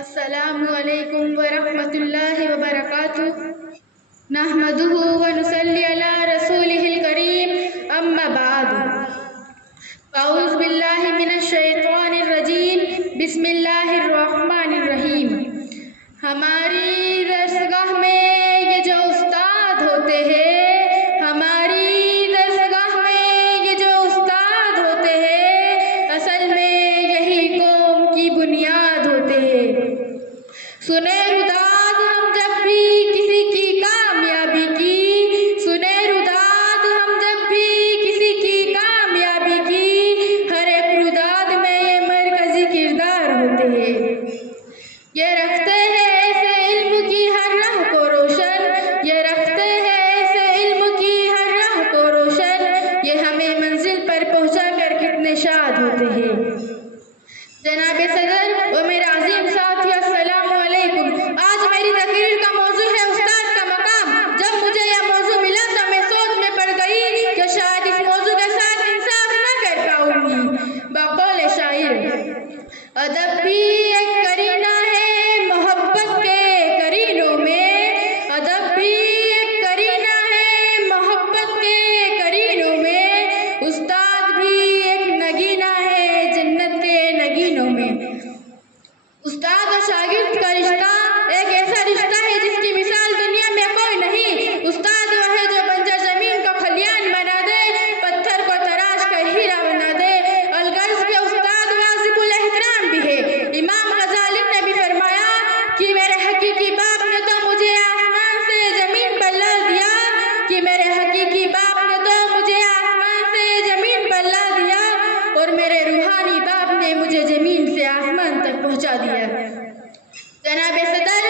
السلام علیکم ورحمۃ اللہ وبرکاتہ نحمدہ ونصلی علی رسولہ الکریم اما بعد اعوذ باللہ من الشیطان الرجیم بسم اللہ الرحمن الرحیم۔ ہماری درسگاہ میں یہ جو استاد ہوتے ہیں، ہماری درسگاہ میں یہ جو استاد ہوتے ہیں، اصل میں یہی قوم کی بنیاد ہوتے ہیں۔ سنے روداد ہم جب بھی کسی کی کامیابی کی، سنے روداد ہم جب بھی کسی کی کامیابی کی، ہر ایک روداد میں یہ مرکزی کردار ہوتے ہیں۔ یہ رکھتے ہیں ایسے علم کی ہر راہ کو روشن، یہ رکھتے ہیں ایسے علم کی ہر راہ کو روشن، یہ ہمیں منزل پر پہنچا کر کتنے شاد ہوتے ہیں۔ جناب صدر و میرے عظیم ساتھی، السلام علیکم۔ آج میری تقریر کا موضوع ہے استاد کا مقام۔ جب مجھے یہ موضوع ملا تو میں سوچ میں پڑ گئی کہ شاید اس موضوع کے ساتھ انصاف نہ کر پاؤں گی۔ بقول شاعر، ادب بھی ایک کرینہ ہے محبت کے کرینوں میں، ادب بھی ایک کرینہ ہے محبت کے کرینوں میں، استاد بھی ایک نگینہ ہے جنت کے نگینوں میں۔ استاد اور شاگرد کا رشتہ ایک ایسا رشتہ ہے جس کی مثال دنیا میں کوئی نہیں۔ استاد وہ ہے جو بنجر زمین کو کھلیان بنا دے، پتھر کو تراش کر ہیرا بنا دے۔ الغرض کے استاد واجب الاحترام بھی ہے۔ امام غزالی نے بھی فرمایا کہ میرے حقیقی باپ نے تو مجھے آسمان سے زمین پر لا دیا، کہ میرے حقیقی باپ نے تو مجھے آسمان سے زمین پر لا دیا، اور میرے روحانی باپ نے مجھے زمین سے آسمان تک پہنچا دیا۔ جناب صدر،